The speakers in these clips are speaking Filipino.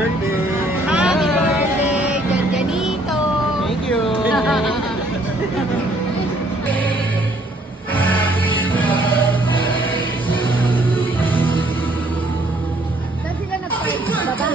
birthday! Happy birthday, Janjanito! Thank you! Saan sila nag-fight? Baba?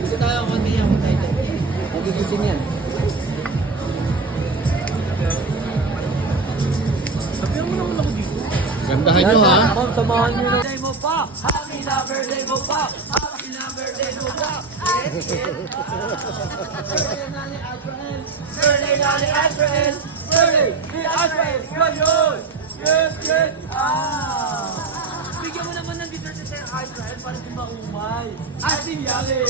Dito tayo, konti yan. Nagigising yan. Gandahan nyo ha! Ma'am, samahan nyo na. Birthday mo pa! Happy na birthday mo pa! Happy na birthday mo pa! Birthday na ni Adrian! Birthday na ni Adrian! Birthday ni Adrian! Ngayon! Yes, yes! Bigyan mo naman ng dessert sa Sir Adrian para di maumay. Ating yummy!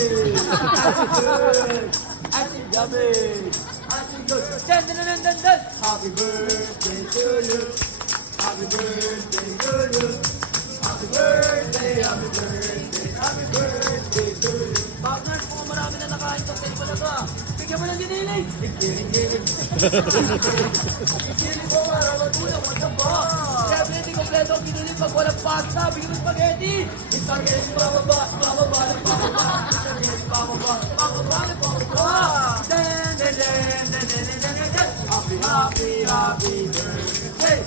Ating yummy! Ating good! Dan, dan, dan, dan, dan! Happy birthday to you! Happy birthday to you. Happy birthday, happy birthday, happy birthday to you. Partners, kung marami na nakain sa table na to bigyan mo ng giniling. Ikiling-giling. Ikiling ko, maramatulong, wag na ba? Siyempre, hindi kompleto ang giniling pag walang pasta. Bigyan mo spaghetti. Spaghetti, bababa, bababa, bababa. Spaghetti, bababa, bababa, bababa. Den, den, den, den, den, den, den, den. Happy, happy, happy birthday.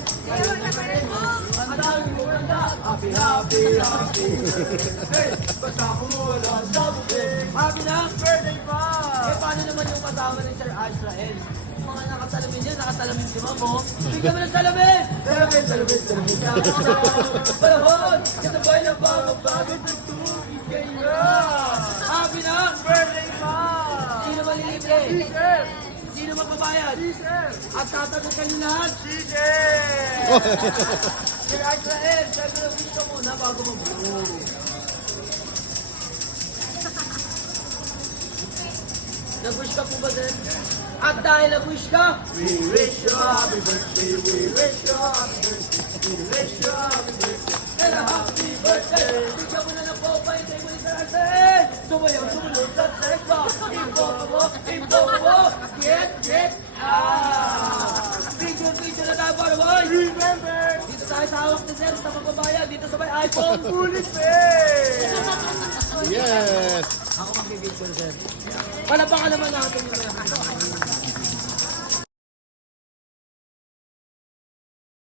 Ang daming maganda. Happy, happy, happy birthday. Basta kumulang something. Happy na birthday pa! Eh, paano naman yung kasama ni Sir Azrael? Yung mga nakasalamin niya, nakasalamin si Mamo. Bigyan mo ng salamin! Salamin, salamin, salamin, salamin. Palahon! Kasabay na ba ang bagay ng tubig kayo? Happy na birthday pa! Sino malilibre? Si Sir! Sino magbabayad? Si Sir! At tatanong kayo lahat? Si Sir! Sir Azrael, sabi na wish ka muna bago mag-blow. Nag-wish ka po ba din? At dahil nag-wish ka, we wish you a happy birthday, we wish you a happy birthday, we wish you a happy birthday, and a happy birthday! Bigyan mo na ng popay, tayo mo ni Sir Azrael! Sumayaw, sumunod sa tekla! Info mo! Get! Video na tayo para boy! Remember! Dito tayo sa hawak ni Sir sa magbabayad, dito sa may iPhone! Fully paid! Yes! Ako magbibig ko, Sir. Palapakan naman natin yung